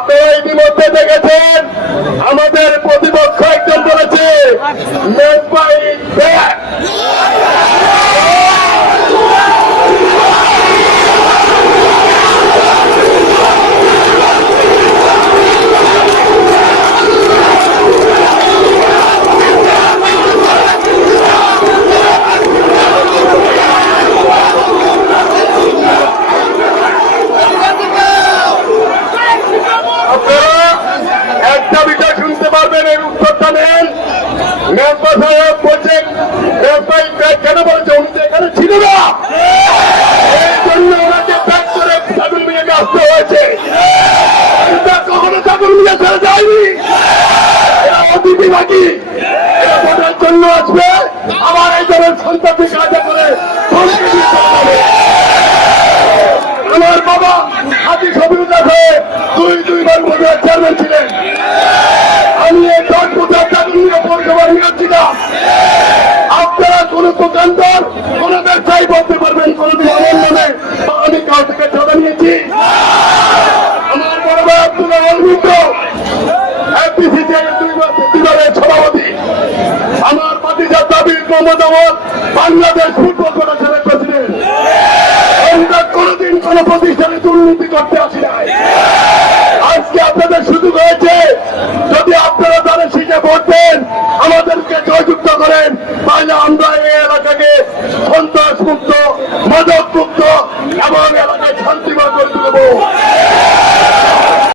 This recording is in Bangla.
আপনারা ইতিমধ্যে দেখেছেন আমাদের প্রতিপক্ষ একজন বলেছে "Make উনি তো এখানে ছিল না। এই জন্য ওনাকে আসতে হয়েছে। কখনো চাদুল মিয়া ছেড়ে জন্য আসবে। আবার এই দলের সন্তানকে করে। আমার বাবা হাজি সবিউল্লাহ হয়ে দুই দুইবার বোধহয় চেয়ারম্যান ছিলেন। আপনারা কোন দোকানদার কোন ব্যবসায়ী বলতে পারবেন কোনদিন আমার বা আমি কাউ থেকে চাঁদা নিয়েছি কোন আজকে আপনাদের সুযোগ হয়েছে জয়যুক্ত করেন। তাহলে আমরা এই এলাকাকে সন্ত্রাস মুক্ত মাদক মুক্ত এবং এলাকায় শান্তিময় করে তুলব।